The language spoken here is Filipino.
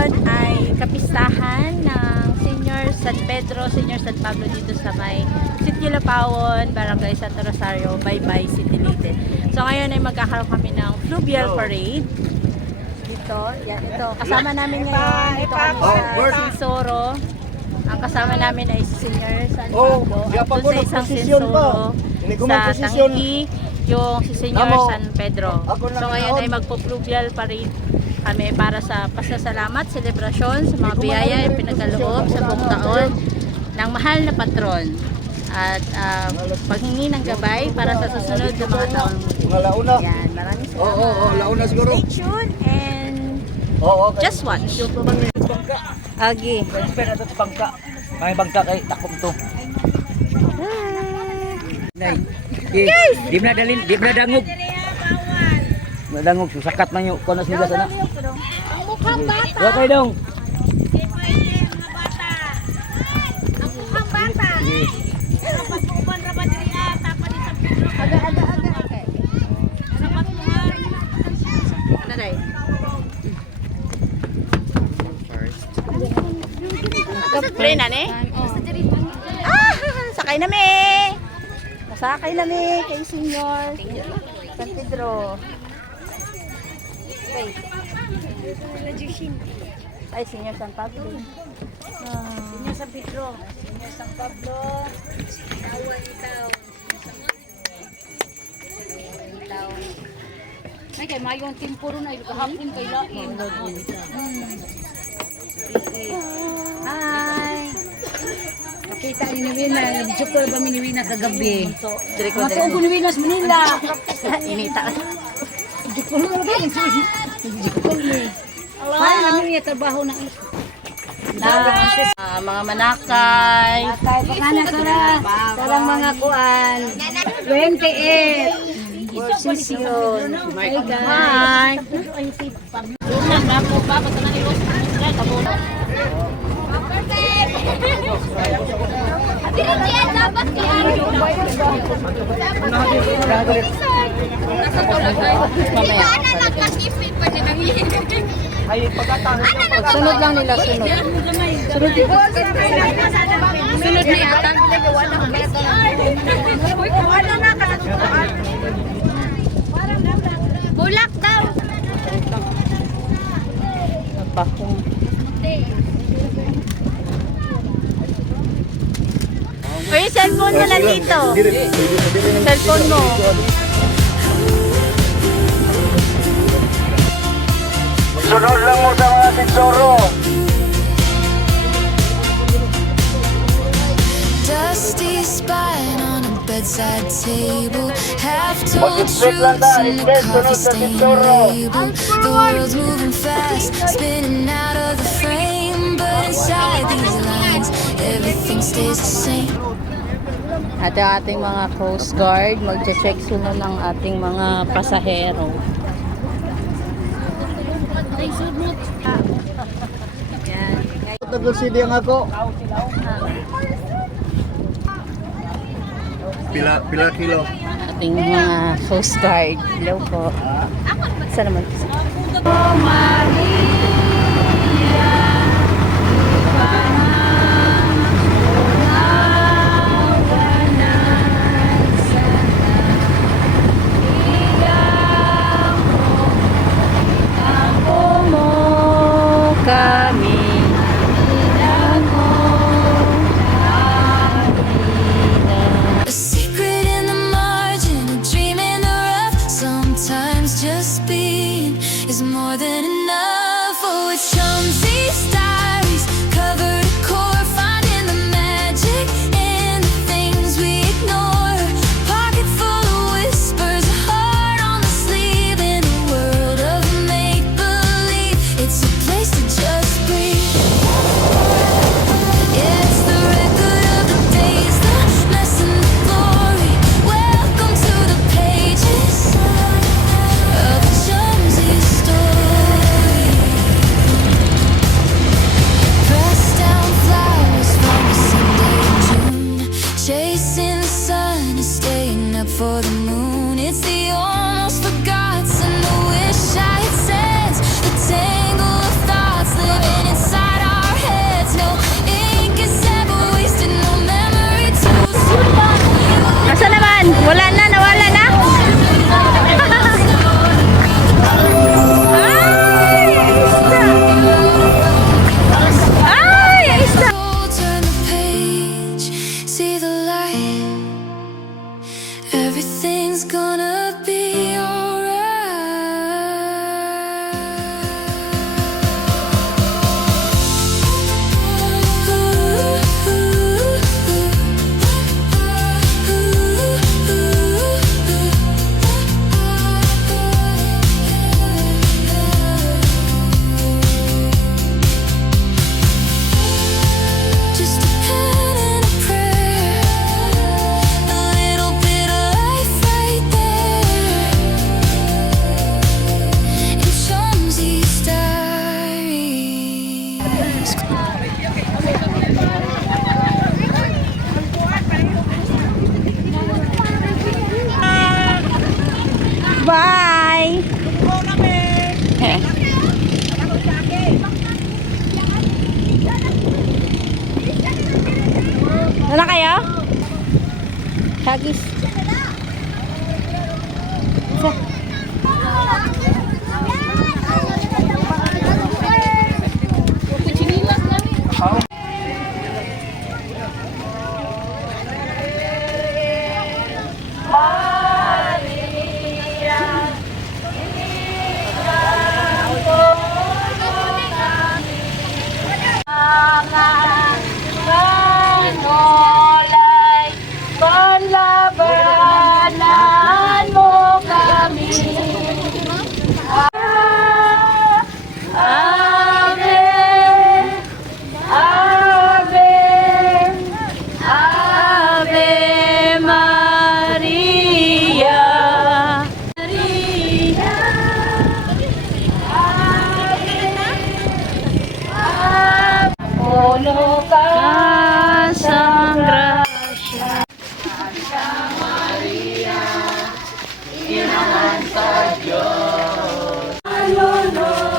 ngayon ay kapistahan ng Senior San Pedro, Senior San Pablo dito sa may Sitio Lapawon, Barangay Santo Rosario, Baybay City Leyte. So ngayon ay magkakaroon kami ng fluvial parade. Dito, yan ito. Kasama namin ngayon dito kami sa Sinsoro. Ang kasama namin ay si Senior San Pablo. At doon sa isang Sinsoro sa Tangki, yung si Senior San Pedro. So ngayon ay magpo-fluvial parade kami para sa pasasalamat, selebrasyon sa mga biyaya yung pinagkaloob sa buong taon ng mahal na patron at paghingi ng gabay para sa susunod na mga taon. Yan, maraming salamat. launa siguro. Stay tuned and just watch. Agi. Pero ito bangka. May bangka kay takom to. Nay. Di na dalin, di na dangog. Madangog susakat man yung konas nila sana. Ang mukhang bata. Wala kayo dong. Hindi pwede mga bata. Ang mukhang bata. Dapat mo uban rabat riya tapan sa Pedro. Aga. Okay. Dapat mo nga. Ano dai? Play na ni? Sakay na mi. Masakay na mi kay Senior San Pedro. Okay. Ay, Senior San Pablo. Senior San Pedro. Senior San Pablo. Tawan itaw. Ay, kay mayong timpuro na ito kahapon kay lain. Hi. Makita ni Wina, nag-joke ba ni Wina kagabi? Dire ko. Ako ni Wina sa Manila. Inita. Joke na ba ni? Joke ni. Ay, namin niya trabaho na ito. Mga manakay. Kay pakana karang mga kuan. 28. Sisyon. Hi guys. Hi. Sunod lang nila, sunod. Sunod dito. Sunod na yata. Bulak daw. Nagpakong. Uy, cellphone mo lang dito. Cellphone mo. Sunod lang mo sa mga sinsoro. Dusty spine on a bedside table, half told truths in a coffee stain label. The world's moving fast, spinning out of the frame, but inside these lines, everything stays the same. At ang ating mga Coast Guard, mag-check sila ng ating mga pasahero. Yan. Nag-CD ang ako. Pila kilo. Ating mga Coast Guard. Hello po. Saan naman? Kami A secret in the margin, a dream in the rough. Sometimes just being is more than enough. Oh, it's Chauncey's diaries, cover to core, finding the magic in the things we ignore. Pocket full of whispers, a heart on the sleeve, in a world of make believe. It's a place to just breathe. It's the record of the days, the mess and the glory. Welcome to the pages of a Chauncey story. lolo